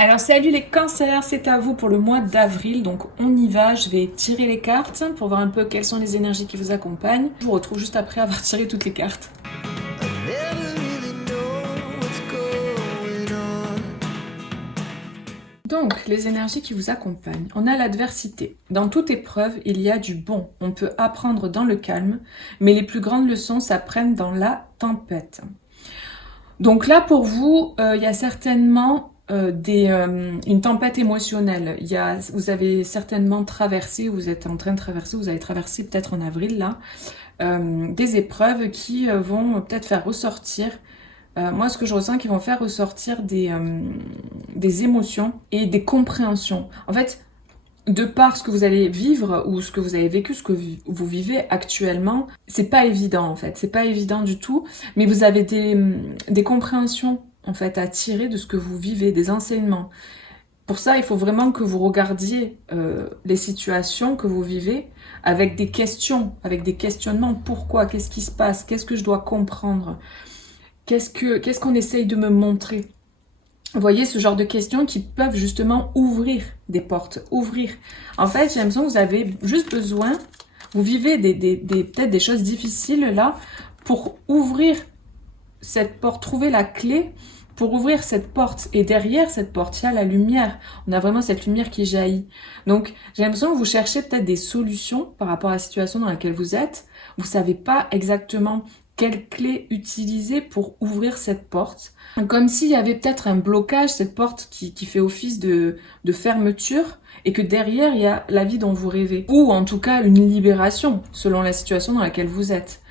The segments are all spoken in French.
Alors salut les cancers, c'est à vous pour le mois d'avril, donc on y va, je vais tirer les cartes pour voir un peu quelles sont les énergies qui vous accompagnent. Je vous retrouve juste après avoir tiré toutes les cartes. Donc, les énergies qui vous accompagnent. On a l'adversité. Dans toute épreuve, il y a du bon. On peut apprendre dans le calme, mais les plus grandes leçons s'apprennent dans la tempête. Donc là, pour vous, il y a certainement une tempête émotionnelle. Vous avez certainement traversé, vous êtes en train de traverser, vous avez traversé peut-être en avril là, des épreuves qui vont peut-être faire ressortir, moi ce que je ressens, qui vont faire ressortir des émotions et des compréhensions. En fait, de par ce que vous allez vivre ou ce que vous avez vécu, ce que vous vivez actuellement, c'est pas évident en fait, c'est pas évident du tout, mais vous avez des compréhensions en fait à tirer de ce que vous vivez, des enseignements. Pour ça, il faut vraiment que vous regardiez les situations que vous vivez avec des questions, avec des questionnements. Pourquoi? Qu'est-ce qui se passe? Qu'est-ce que je dois comprendre? Qu'est-ce qu'on essaye de me montrer? Vous voyez, ce genre de questions qui peuvent justement ouvrir des portes, ouvrir. En fait, j'ai l'impression que vous avez juste besoin, vous vivez peut-être des choses difficiles là, pour ouvrir cette porte, trouver la clé pour ouvrir cette porte. Et derrière cette porte, il y a la lumière. On a vraiment cette lumière qui jaillit. Donc, j'ai l'impression que vous cherchez peut-être des solutions par rapport à la situation dans laquelle vous êtes. Vous savez pas exactement quelle clé utiliser pour ouvrir cette porte. Comme s'il y avait peut-être un blocage, cette porte qui fait office de fermeture, et que derrière, il y a la vie dont vous rêvez. Ou en tout cas, une libération, selon la situation dans laquelle vous êtes.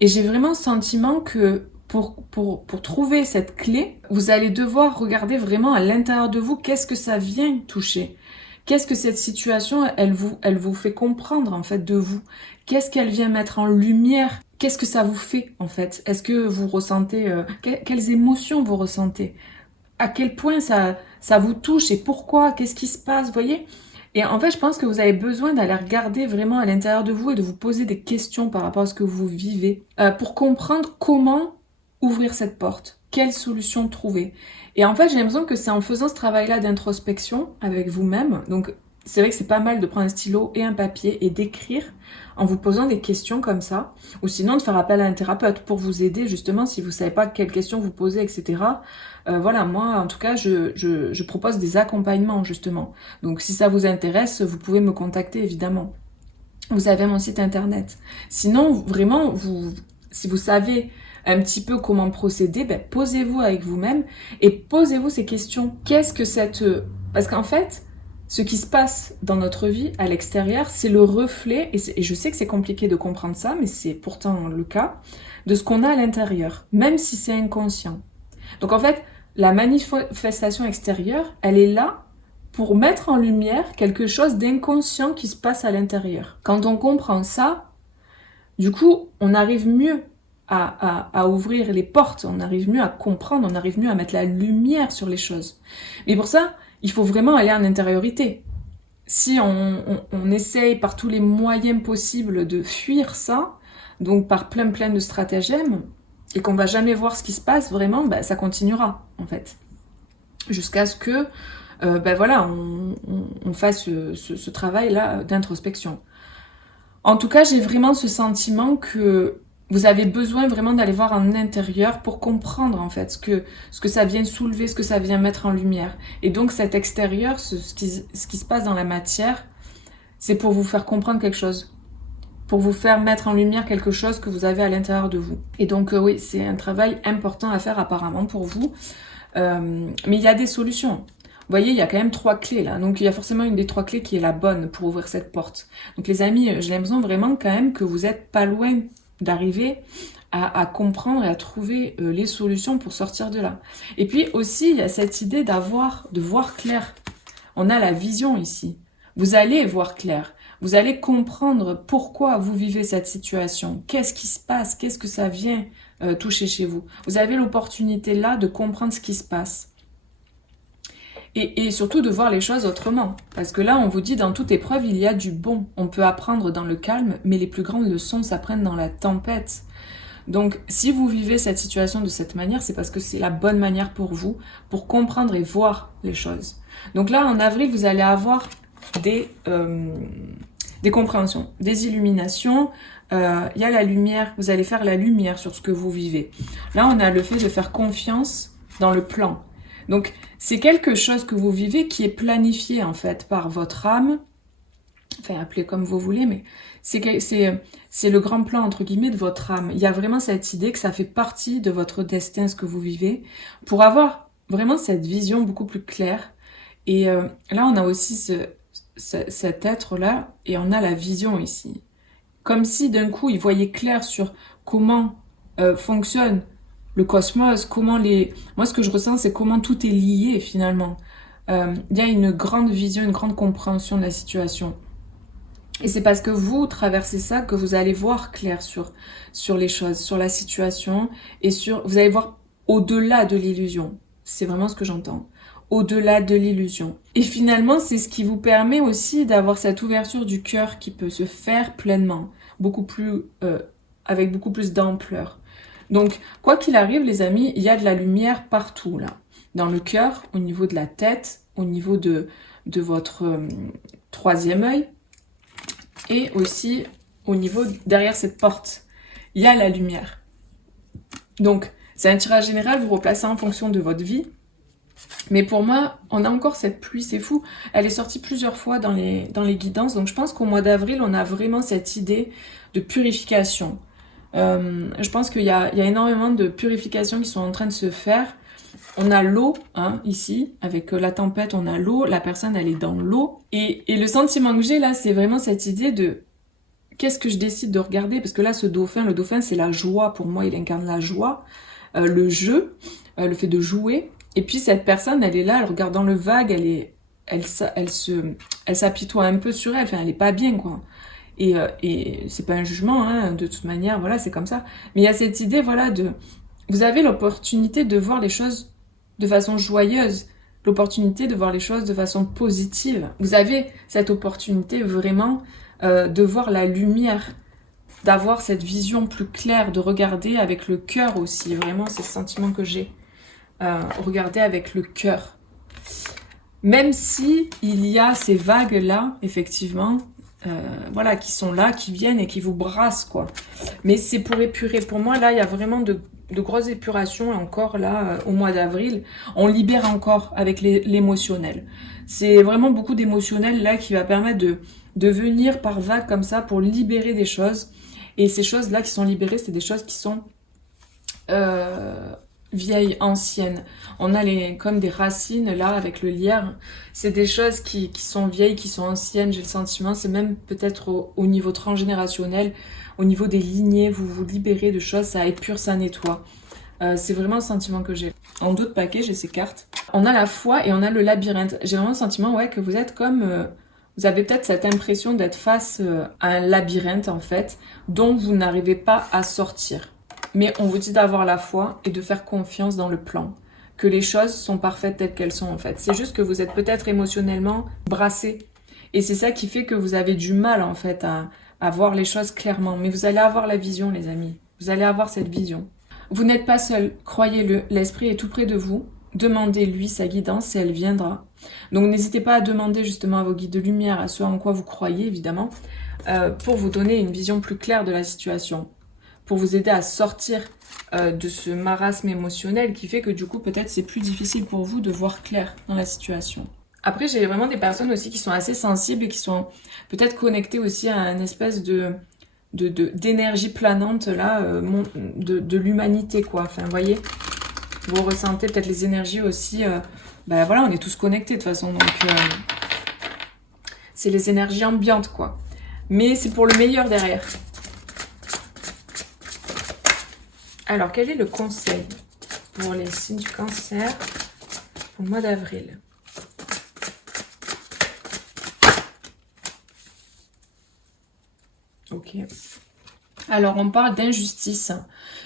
Et j'ai vraiment le sentiment que pour trouver cette clé, vous allez devoir regarder vraiment à l'intérieur de vous, qu'est-ce que ça vient toucher. Qu'est-ce que cette situation, elle vous fait comprendre en fait de vous. Qu'est-ce qu'elle vient mettre en lumière. Qu'est-ce que ça vous fait en fait? Est-ce que vous ressentez, quelles émotions vous ressentez? À quel point ça vous touche et pourquoi? Qu'est-ce qui se passe? Vous voyez? Et en fait, je pense que vous avez besoin d'aller regarder vraiment à l'intérieur de vous et de vous poser des questions par rapport à ce que vous vivez pour comprendre comment ouvrir cette porte, quelle solution trouver. Et en fait, j'ai l'impression que c'est en faisant ce travail-là d'introspection avec vous-même, donc c'est vrai que c'est pas mal de prendre un stylo et un papier et d'écrire en vous posant des questions comme ça, ou sinon de faire appel à un thérapeute pour vous aider justement si vous savez pas quelles questions vous poser, etc. Voilà, moi en tout cas je propose des accompagnements justement. Donc si ça vous intéresse, vous pouvez me contacter évidemment. Vous avez mon site internet. Sinon vraiment, si vous savez un petit peu comment procéder, ben, posez-vous avec vous-même et posez-vous ces questions. Qu'est-ce que Parce qu'en fait, ce qui se passe dans notre vie à l'extérieur, c'est le reflet, et je sais que c'est compliqué de comprendre ça, mais c'est pourtant le cas, de ce qu'on a à l'intérieur, même si c'est inconscient. Donc en fait, la manifestation extérieure, elle est là pour mettre en lumière quelque chose d'inconscient qui se passe à l'intérieur. Quand on comprend ça, du coup, on arrive mieux à ouvrir les portes, on arrive mieux à comprendre, on arrive mieux à mettre la lumière sur les choses. Mais pour ça, il faut vraiment aller en intériorité. Si on essaye par tous les moyens possibles de fuir ça, donc par plein de stratagèmes, et qu'on va jamais voir ce qui se passe vraiment, ben, ça continuera en fait. Jusqu'à ce que ben voilà, on fasse ce travail-là d'introspection. En tout cas, j'ai vraiment ce sentiment que vous avez besoin vraiment d'aller voir en intérieur pour comprendre en fait ce que ça vient soulever, ce que ça vient mettre en lumière. Et donc cet extérieur, ce qui se passe dans la matière, c'est pour vous faire comprendre quelque chose, pour vous faire mettre en lumière quelque chose que vous avez à l'intérieur de vous. Et donc oui, c'est un travail important à faire apparemment pour vous, mais il y a des solutions. Vous voyez, il y a quand même 3 clés là, donc il y a forcément une des 3 clés qui est la bonne pour ouvrir cette porte. Donc les amis, j'ai l'impression vraiment quand même que vous êtes pas loin d'arriver à comprendre et à trouver les solutions pour sortir de là. Et puis aussi, il y a cette idée de voir clair. On a la vision ici. Vous allez voir clair. Vous allez comprendre pourquoi vous vivez cette situation. Qu'est-ce qui se passe? Qu'est-ce que ça vient toucher chez vous? Vous avez l'opportunité là de comprendre ce qui se passe. Et surtout de voir les choses autrement. Parce que là, on vous dit, dans toute épreuve, il y a du bon. On peut apprendre dans le calme, mais les plus grandes leçons s'apprennent dans la tempête. Donc, si vous vivez cette situation de cette manière, c'est parce que c'est la bonne manière pour vous, pour comprendre et voir les choses. Donc là, en avril, vous allez avoir des compréhensions, des illuminations. Il y a la lumière, vous allez faire la lumière sur ce que vous vivez. Là, on a le fait de faire confiance dans le plan. Donc, c'est quelque chose que vous vivez qui est planifié, en fait, par votre âme. Enfin, appelez comme vous voulez, mais c'est le grand plan, entre guillemets, de votre âme. Il y a vraiment cette idée que ça fait partie de votre destin, ce que vous vivez, pour avoir vraiment cette vision beaucoup plus claire. Et là, on a aussi cet être-là, et on a la vision ici. Comme si, d'un coup, il voyait clair sur comment fonctionne le cosmos, comment les... Moi, ce que je ressens, c'est comment tout est lié, finalement. Il y a une grande vision, une grande compréhension de la situation. Et c'est parce que vous traversez ça que vous allez voir clair sur les choses, sur la situation, et vous allez voir au-delà de l'illusion. C'est vraiment ce que j'entends. Au-delà de l'illusion. Et finalement, c'est ce qui vous permet aussi d'avoir cette ouverture du cœur qui peut se faire pleinement, avec beaucoup plus d'ampleur. Donc, quoi qu'il arrive, les amis, il y a de la lumière partout, là. Dans le cœur, au niveau de la tête, au niveau de votre troisième œil, et aussi au niveau derrière cette porte. Il y a la lumière. Donc, c'est un tirage général, vous replacez en fonction de votre vie. Mais pour moi, on a encore cette pluie, c'est fou. Elle est sortie plusieurs fois dans les guidances. Donc, je pense qu'au mois d'avril, on a vraiment cette idée de purification. Je pense qu'il y a énormément de purifications qui sont en train de se faire. On a l'eau, hein, ici, avec la tempête, on a l'eau, la personne, elle est dans l'eau. Et le sentiment que j'ai là, c'est vraiment cette idée de qu'est-ce que je décide de regarder? Parce que là, le dauphin, c'est la joie. Pour moi, il incarne la joie, le jeu, le fait de jouer. Et puis, cette personne, elle est là, elle regarde dans le vague, elle s'apitoie un peu sur elle, enfin, elle est pas bien, quoi. Et c'est pas un jugement, hein, de toute manière, voilà, c'est comme ça. Mais il y a cette idée, voilà, vous avez l'opportunité de voir les choses de façon joyeuse, l'opportunité de voir les choses de façon positive. Vous avez cette opportunité vraiment de voir la lumière, d'avoir cette vision plus claire, de regarder avec le cœur aussi. Vraiment, c'est ce sentiment que j'ai. Regarder avec le cœur. Même si il y a ces vagues-là, effectivement, voilà, qui sont là, qui viennent et qui vous brassent, quoi. Mais c'est pour épurer. Pour moi, là, il y a vraiment de grosses épurations encore, là, au mois d'avril. On libère encore avec l'émotionnel. C'est vraiment beaucoup d'émotionnel, là, qui va permettre de venir par vagues comme ça pour libérer des choses. Et ces choses-là qui sont libérées, c'est des choses qui sont vieilles, anciennes. On a comme des racines, là, avec le lierre. C'est des choses qui sont vieilles, qui sont anciennes, j'ai le sentiment. C'est même peut-être au niveau transgénérationnel, au niveau des lignées, vous vous libérez de choses, ça épure, ça nettoie. C'est vraiment le sentiment que j'ai. En d'autres paquets, j'ai ces cartes. On a la foi et on a le labyrinthe. J'ai vraiment le sentiment, ouais, que vous êtes comme... vous avez peut-être cette impression d'être face à un labyrinthe, en fait, dont vous n'arrivez pas à sortir. Mais on vous dit d'avoir la foi et de faire confiance dans le plan. Que les choses sont parfaites telles qu'elles sont, en fait. C'est juste que vous êtes peut-être émotionnellement brassé. Et c'est ça qui fait que vous avez du mal, en fait, à voir les choses clairement. Mais vous allez avoir la vision, les amis. Vous allez avoir cette vision. Vous n'êtes pas seul, croyez-le. L'esprit est tout près de vous. Demandez-lui sa guidance et elle viendra. Donc n'hésitez pas à demander justement à vos guides de lumière, à ceux en quoi vous croyez, évidemment, pour vous donner une vision plus claire de la situation. Pour vous aider à sortir de ce marasme émotionnel qui fait que du coup peut-être c'est plus difficile pour vous de voir clair dans la situation. Après j'ai vraiment des personnes aussi qui sont assez sensibles et qui sont peut-être connectées aussi à une espèce d'énergie planante là, de l'humanité quoi. Enfin vous voyez, vous ressentez peut-être les énergies aussi, ben voilà on est tous connectés de toute façon donc c'est les énergies ambiantes quoi. Mais c'est pour le meilleur derrière. Alors, quel est le conseil pour les signes du cancer au mois d'avril? Ok. Alors, on parle d'injustice.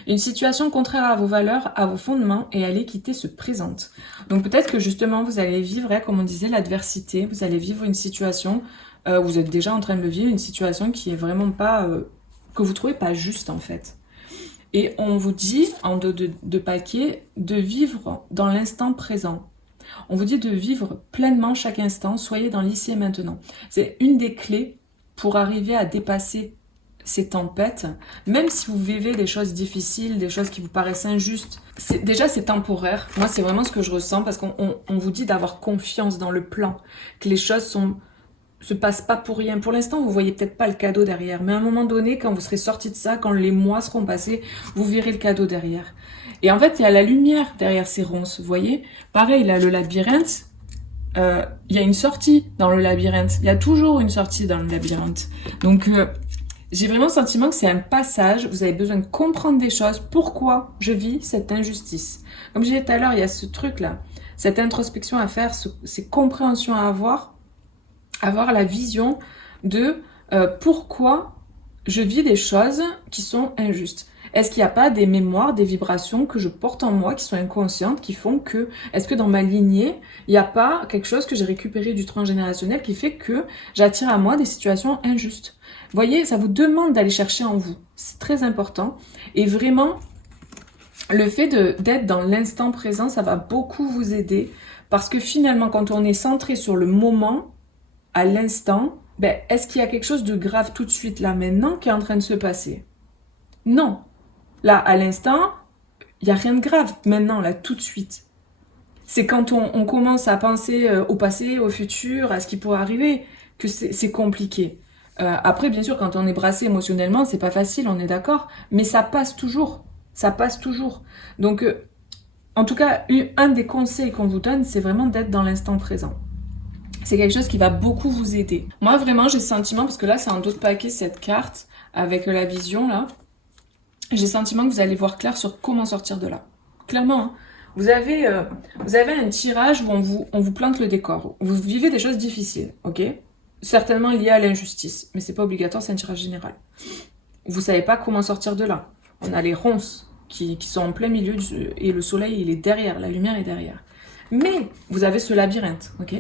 Une situation contraire à vos valeurs, à vos fondements et à l'équité se présente. Donc, peut-être que justement, vous allez vivre, comme on disait, l'adversité. Vous allez vivre une situation, vous êtes déjà en train de le vivre, une situation qui est vraiment pas... que vous trouvez pas juste, en fait. Et on vous dit, en deux paquets, de vivre dans l'instant présent. On vous dit de vivre pleinement chaque instant, soyez dans l'ici et maintenant. C'est une des clés pour arriver à dépasser ces tempêtes, même si vous vivez des choses difficiles, des choses qui vous paraissent injustes. Déjà, c'est temporaire. Moi, c'est vraiment ce que je ressens parce qu'on vous dit d'avoir confiance dans le plan, que les choses se passent pas pour rien. Pour l'instant, vous voyez peut-être pas le cadeau derrière, mais à un moment donné, quand vous serez sorti de ça, quand les mois seront passés, vous verrez le cadeau derrière. Et en fait, il y a la lumière derrière ces ronces, vous voyez. Pareil, là, le labyrinthe, il y a une sortie dans le labyrinthe. Il y a toujours une sortie dans le labyrinthe. Donc, j'ai vraiment le sentiment que c'est un passage. Vous avez besoin de comprendre des choses. Pourquoi je vis cette injustice? Comme je disais tout à l'heure, il y a ce truc-là, cette introspection à faire, ces compréhensions à avoir la vision de pourquoi je vis des choses qui sont injustes. Est-ce qu'il n'y a pas des mémoires, des vibrations que je porte en moi qui sont inconscientes, qui font que, est-ce que dans ma lignée, il n'y a pas quelque chose que j'ai récupéré du transgénérationnel qui fait que j'attire à moi des situations injustes? Vous voyez, ça vous demande d'aller chercher en vous. C'est très important. Et vraiment, le fait d'être dans l'instant présent, ça va beaucoup vous aider parce que finalement, quand on est centré sur le moment, à l'instant, ben, est-ce qu'il y a quelque chose de grave tout de suite là maintenant qui est en train de se passer? Non. Là, à l'instant, il n'y a rien de grave maintenant, là, tout de suite. C'est quand on commence à penser au passé, au futur, à ce qui pourrait arriver, que c'est compliqué. Après, bien sûr, quand on est brassé émotionnellement, c'est pas facile, on est d'accord, mais ça passe toujours. Ça passe toujours. Donc, en tout cas, un des conseils qu'on vous donne, c'est vraiment d'être dans l'instant présent. C'est quelque chose qui va beaucoup vous aider. Moi, vraiment, j'ai le sentiment, parce que là, c'est un autre paquet, cette carte, avec la vision, là. J'ai le sentiment que vous allez voir clair sur comment sortir de là. Clairement, hein. Vous avez un tirage où on vous plante le décor. Vous vivez des choses difficiles, ok? Certainement liées à l'injustice, mais c'est pas obligatoire, c'est un tirage général. Vous savez pas comment sortir de là. On a les ronces qui sont en plein milieu et le soleil, il est derrière, la lumière est derrière. Mais vous avez ce labyrinthe, ok?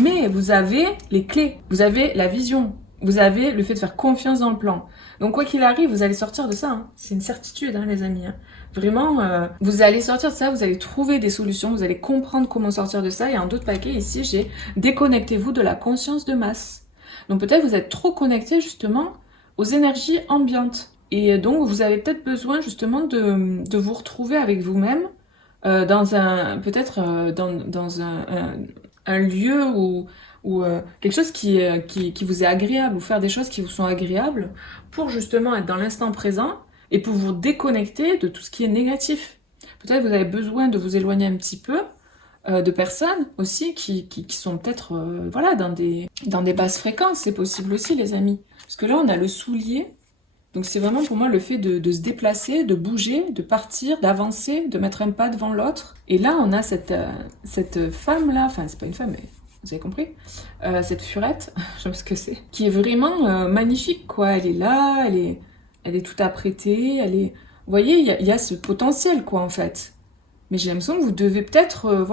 Mais vous avez les clés, vous avez la vision, vous avez le fait de faire confiance dans le plan. Donc quoi qu'il arrive, vous allez sortir de ça. Hein. C'est une certitude, hein, les amis. Hein. Vraiment, vous allez sortir de ça, vous allez trouver des solutions, vous allez comprendre comment sortir de ça. Et en d'autres paquets, ici, j'ai déconnectez-vous de la conscience de masse. Donc peut-être vous êtes trop connecté justement aux énergies ambiantes. Et donc vous avez peut-être besoin justement de vous retrouver avec vous-même dans un peut-être dans un lieu ou quelque chose qui vous est agréable, ou faire des choses qui vous sont agréables pour justement être dans l'instant présent et pour vous déconnecter de tout ce qui est négatif. Peut-être vous avez besoin de vous éloigner un petit peu de personnes aussi qui sont peut-être voilà dans des basses fréquences, c'est possible aussi les amis. Parce que là on a le soulier, donc c'est vraiment pour moi le fait de se déplacer, de bouger, de partir, d'avancer, de mettre un pas devant l'autre. Et là on a cette femme là, enfin c'est pas une femme mais vous avez compris, cette furette, je sais pas ce que c'est, qui est vraiment magnifique quoi. Elle est là, elle est tout apprêtée, elle est, vous voyez, il y a ce potentiel quoi en fait. Mais j'ai l'impression que vous devez peut-être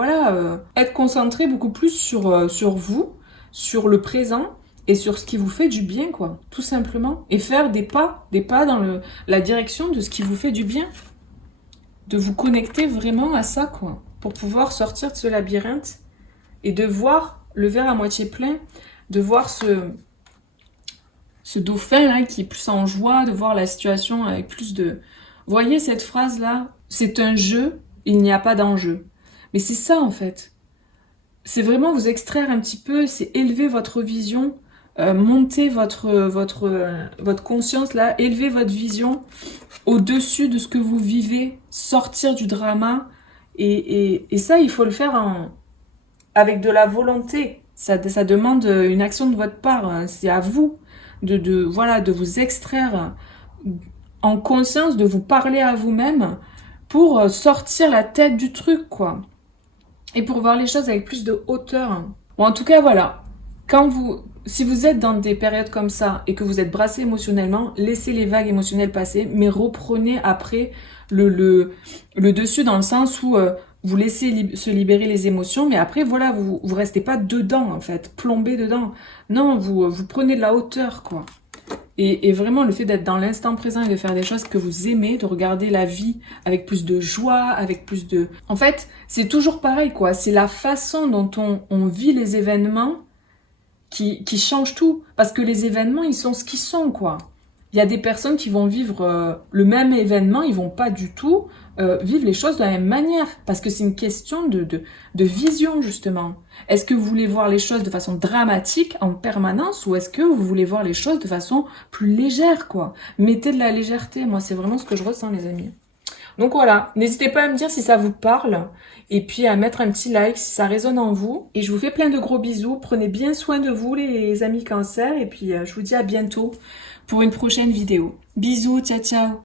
être concentré beaucoup plus sur vous, sur le présent et sur ce qui vous fait du bien quoi, tout simplement, et faire des pas dans la direction de ce qui vous fait du bien, de vous connecter vraiment à ça quoi, pour pouvoir sortir de ce labyrinthe et de voir le verre à moitié plein, de voir ce dauphin là qui est plus en joie, de voir la situation avec plus de... Vous voyez cette phrase là, c'est un jeu, il n'y a pas d'enjeu. Mais c'est ça en fait. C'est vraiment vous extraire un petit peu, c'est élever votre vision, monter votre conscience là, élever votre vision au-dessus de ce que vous vivez, sortir du drama. Et ça, il faut le faire avec de la volonté. Ça demande une action de votre part. Hein. C'est à vous de vous extraire en conscience, de vous parler à vous-même pour sortir la tête du truc, quoi. Et pour voir les choses avec plus de hauteur. Bon, en tout cas, voilà. Si vous êtes dans des périodes comme ça et que vous êtes brassé émotionnellement, laissez les vagues émotionnelles passer, mais reprenez après le dessus dans le sens où vous laissez se libérer les émotions, mais après, voilà, vous restez pas dedans, en fait, plombé dedans. Non, vous prenez de la hauteur, quoi. Et vraiment, le fait d'être dans l'instant présent et de faire des choses que vous aimez, de regarder la vie avec plus de joie, avec plus de... En fait, c'est toujours pareil, quoi. C'est la façon dont on vit les événements qui change tout. Parce que les événements, ils sont ce qu'ils sont, quoi. Il y a des personnes qui vont vivre le même événement, ils vont pas du tout vivre les choses de la même manière. Parce que c'est une question de vision, justement. Est-ce que vous voulez voir les choses de façon dramatique en permanence ou est-ce que vous voulez voir les choses de façon plus légère, quoi? Mettez de la légèreté. Moi, c'est vraiment ce que je ressens, les amis. Donc voilà, n'hésitez pas à me dire si ça vous parle et puis à mettre un petit like si ça résonne en vous. Et je vous fais plein de gros bisous. Prenez bien soin de vous, les amis cancer. Et puis je vous dis à bientôt pour une prochaine vidéo. Bisous, ciao ciao.